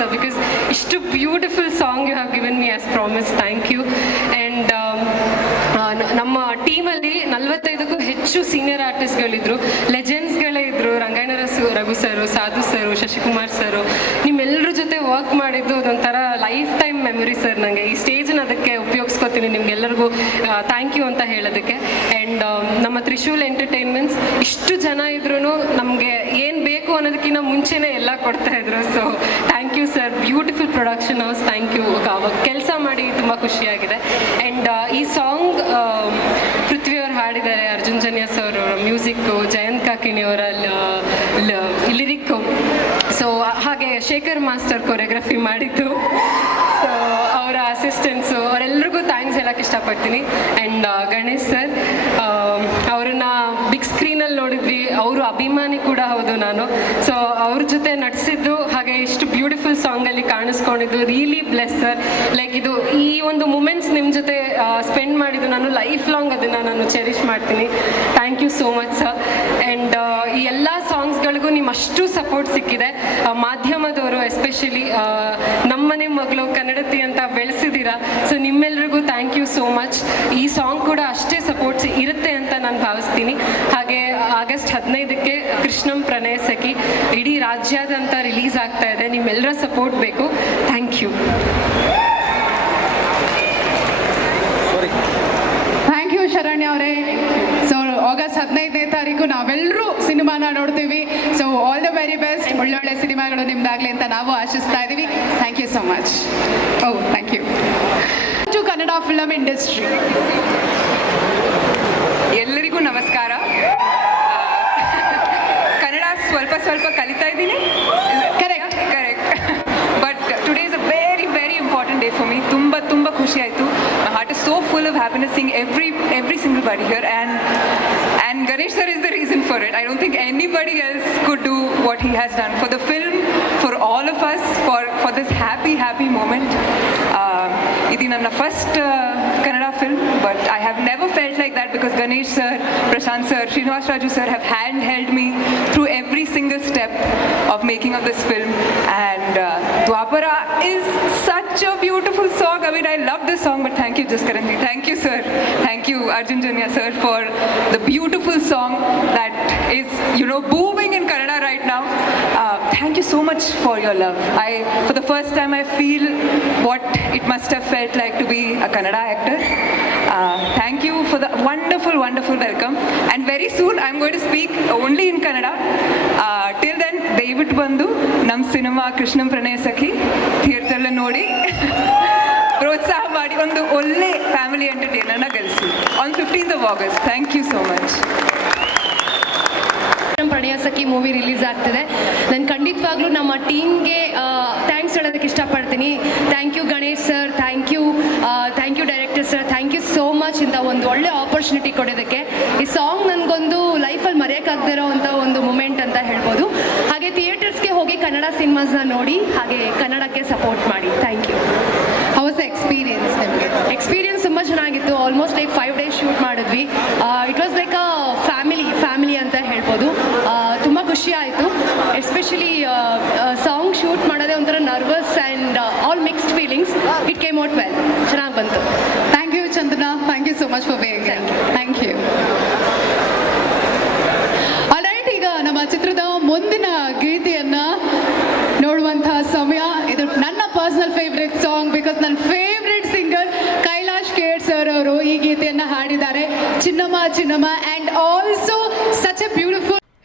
Sir because ಇಷ್ಟು beautiful song you have given me as promise thank you and ನಮ್ಮ ಟೀಮಲ್ಲಿ ನಲವತ್ತೈದಕ್ಕೂ ಹೆಚ್ಚು senior ಆರ್ಟಿಸ್ಟ್ಗಳಿದ್ರು ಲೆಜೆಂಡ್ಸ್ಗಳೇ ಇದ್ರು. ರಂಗಾಯಣ ರಘು ಸರು, ಸಾಧು ಸರು, ಶಶಿಕುಮಾರ್ ಸರು. ನಿಮ್ಮೆಲ್ಲರ ಜೊತೆ ವರ್ಕ್ ಮಾಡಿದ್ದು ಅದೊಂಥರ ಲೈಫ್ ಟೈಮ್ ಮೆಮೊರಿ ಸರ್ ನನಗೆ ಈ ಸ್ಟೇಜ್ನ ಅದಕ್ಕೆ ಉಪಯೋಗಿಸ್ಕೊತೀನಿ ನಿಮ್ಗೆಲ್ಲರಿಗೂ ಥ್ಯಾಂಕ್ ಯು ಅಂತ ಹೇಳೋದಕ್ಕೆ. ಆ್ಯಂಡ್ ನಮ್ಮ ತ್ರಿಶೂಲ್ ಎಂಟರ್ಟೈನ್ಮೆಂಟ್ಸ್ ಇಷ್ಟು ಜನ ಇದ್ರೂ ನಮಗೆ ಏನು ಬೇಕು ಅನ್ನೋದಕ್ಕಿಂತ ಮುಂಚೆನೇ ಎಲ್ಲ ಕೊಡ್ತಾ ಇದ್ರು. So thank you sir beautiful production house thank you ಕೆಲಸ ಮಾಡಿ ತುಂಬ ಖುಷಿಯಾಗಿದೆ. ಆ್ಯಂಡ್ ಈ ಸಾಂಗ್ ಪೃಥ್ವಿಯವ್ರು ಹಾಡಿದ್ದಾರೆ, ಅರ್ಜುನ್ ಜನ್ಯಸ್ ಅವರು ಮ್ಯೂಸಿಕ್ಕು ಜಯಂತ್ ಕಾಕಿಣಿ ಅವರ ಲಿರಿಕ್ ಸೊ ಹಾಗೆ ಶೇಖರ್ ಮಾಸ್ಟರ್ ಕೊರಿಯೋಗ್ರಫಿ ಮಾಡಿದ್ದು. ಸೊ ಅವರ ಅಸಿಸ್ಟೆಂಟ್ಸು ಅವರೆಲ್ಲರಿಗೂ ಥ್ಯಾಂಕ್ಸ್ ಹೇಳಕ್ಕೆ ಇಷ್ಟಪಡ್ತೀನಿ. ಆ್ಯಂಡ್ ಗಣೇಶ್ ಸರ್ ಅವ್ರನ್ನ ಕೂಡ ಹೌದು ನಾನು. ಸೊ ಅವ್ರ ಜೊತೆ ನಟಿಸಿದ್ದು ಹಾಗೆ ಇಷ್ಟು ಬ್ಯೂಟಿಫುಲ್ ಸಾಂಗಲ್ಲಿ ಕಾಣಿಸ್ಕೊಂಡಿದ್ದು ರಿಯಲಿ ಬ್ಲೆಸ್ ಸರ್ ಲೈಕ್ ಇದು ಈ ಒಂದು ಮೂಮೆಂಟ್ಸ್ ನಿಮ್ಮ ಜೊತೆ ಸ್ಪೆಂಡ್ ಮಾಡಿದ್ದು ನಾನು ಲೈಫ್ ಲಾಂಗ್ ಅದನ್ನ ನಾನು ಚೆರಿಶ್ ಮಾಡ್ತೀನಿ. Thank you so much sir and ಈ ಎಲ್ಲ ಸಾಂಗ್ಸ್ಗಳಿಗೂ ನಿಮ್ಮ ಅಷ್ಟು ಸಪೋರ್ಟ್ ಸಿಕ್ಕಿದೆ. ಮಾಧ್ಯಮದವರು ಎಸ್ಪೆಷಲಿ ನಮ್ಮನೆ ಮಗಳು ಕನ್ನಡತಿ ಅಂತ ಬೆಳೆಸಿದ್ದೀರಾ ಸೊ ನಿಮ್ಮೆಲ್ರಿಗೂ ಥ್ಯಾಂಕ್ ಯು ಸೋ ಮಚ್ ಈ ಸಾಂಗ್ ಕೂಡ ಅಷ್ಟೇ ಸಪೋರ್ಟ್ಸ್ ಇರುತ್ತೆ ನಾನು ಭಾವಿಸ್ತೀನಿ. ಹಾಗೆ ಆಗಸ್ಟ್ ಹದಿನೈದಕ್ಕೆ ಕೃಷ್ಣಂ ಪ್ರಣಯ ಸಖಿ ಇಡೀ ರಾಜ್ಯಾದ್ಯಂತ ರಿಲೀಸ್ ಆಗ್ತಾ ಇದೆ. ನಿಮ್ಮೆಲ್ಲರ ಸಪೋರ್ಟ್ ಬೇಕು. Thank you thank you Sharanya ಅವರೇ. ಸೊ ಆಗಸ್ಟ್ ಹದಿನೈದನೇ ತಾರೀಕು ನಾವೆಲ್ಲರೂ ಸಿನಿಮಾನ ನೋಡ್ತೀವಿ. So all the very best ಒಳ್ಳೊಳ್ಳೆ ಸಿನಿಮಾಗಳು ನಿಮ್ದಾಗಲಿ ಅಂತ ನಾವು ಆಶಿಸ್ತಾ ಇದ್ದೀವಿ thank you so much oh thank you to Kannada film industry ಎಲ್ಲರಿಗೂ ನಮಸ್ಕಾರ. ಕನ್ನಡ ಸ್ವಲ್ಪ ಸ್ವಲ್ಪ ಕಲಿತಾ ಇದ್ದೀನಿ. Correct correct but today is a very very important day for me ತುಂಬ ತುಂಬ ಖುಷಿ ಆಯಿತು. Heart is so full of happiness sing every every single body here and and Ganesh sir is the reason for it I don't think anybody else could do what he has done for the film for all of us for for this happy happy moment ಇದು ನನ್ನ first Kannada film, but I have never felt like that because Ganesh sir, Prashant sir, Srinivas Raju sir have handheld me through every single step of making of this film. And uh, Dwapara is such a beautiful song. I mean, I love this song, but thank you, Jaskaranji. Thank you, sir. Thank you, Arjun Janya sir, for the beautiful song that is, you know, booming in Kannada right now. Uh, thank you so much for your love. I, for the first time, I feel what it must have felt like to be a Kannada actor. Uh, thank you for the wonderful, wonderful welcome. And very soon, I'm going to speak only in Kannada. Uh, till then, ದಯವಿಟ್ಟು ಬಂದು Nam Cinema Krishnam ಪ್ರಣಯ ಸಖಿ ಥಿಯೇಟರ್ಲ್ಲ ನೋಡಿ ಪ್ರೋತ್ಸಾಹ ಮಾಡಿ ಒಂದು ಒಳ್ಳೆ family ಎಂಟರ್ಟೈನರ್ನ ಗಳಿಸಿ on fifteenth of August thank you so much Sakhi movie release ಆಗ್ತಿದೆ. ನಾನು ಖಂಡಿತವಾಗ್ಲೂ ನಮ್ಮ ಟೀಮ್ಗೆ ಥ್ಯಾಂಕ್ಸ್ ಹೇಳೋದಕ್ಕೆ ಇಷ್ಟಪಡ್ತೀನಿ. Thank you Ganesh sir thank you thank you director sir thank you so much ಇಂಥ ಒಂದು ಒಳ್ಳೆ ಆಪರ್ಚುನಿಟಿ ಕೊಡೋದಕ್ಕೆ. ಈ ಸಾಂಗ್ ನನಗೊಂದು ಲೈಫಲ್ಲಿ ಮರೆಯೋಕ್ಕಾಗ್ದಿರೋ ಅಂತ ಒಂದು ಮೂಮೆಂಟ್ ಅಂತ ಹೇಳ್ಬೋದು. ಹಾಗೆ ಥಿಯೇಟರ್ಸ್ಗೆ ಹೋಗಿ ಕನ್ನಡ ಸಿನಿಮಾಸ್ನ ನೋಡಿ ಹಾಗೆ ಕನ್ನಡಕ್ಕೆ ಸಪೋರ್ಟ್ ಮಾಡಿ. ಥ್ಯಾಂಕ್ ಯು ಹೌಸ್ ಎಕ್ಸ್ಪೀರಿಯನ್ಸ್ ನಿಮಗೆ? ಎಕ್ಸ್ಪೀರಿಯನ್ಸ್ ತುಂಬ ಚೆನ್ನಾಗಿತ್ತು. Almost like five days shoot ಮಾಡಿದ್ವಿ. It was like a family family ಅಂತ ಖುಷಿ ಆಯಿತು. ಎಸ್ಪೆಷಲಿ ಸಾಂಗ್ ಶೂಟ್ ಮಾಡೋದೇ ಒಂಥರ nervous and all mixed feelings it came out well ಚೆನ್ನಾಗಿ ಬಂತು. Thank you Chandana thank you so much for being thank you alright ಈಗ ನಮ್ಮ ಚಿತ್ರದ ಮುಂದಿನ ಗೀತೆಯನ್ನ ನೋಡುವಂತಹ ಸಮಯ. ಇದು ನನ್ನ ಪರ್ಸನಲ್ ಫೇವ್ರೆಟ್ ಸಾಂಗ್ ಬಿಕಾಸ್ ನನ್ನ favourite singer Kailash Kher sir ಅವರು ಈ ಗೀತೆಯನ್ನು ಹಾಡಿದ್ದಾರೆ. Chinnamma Chinnamma and also such a beautiful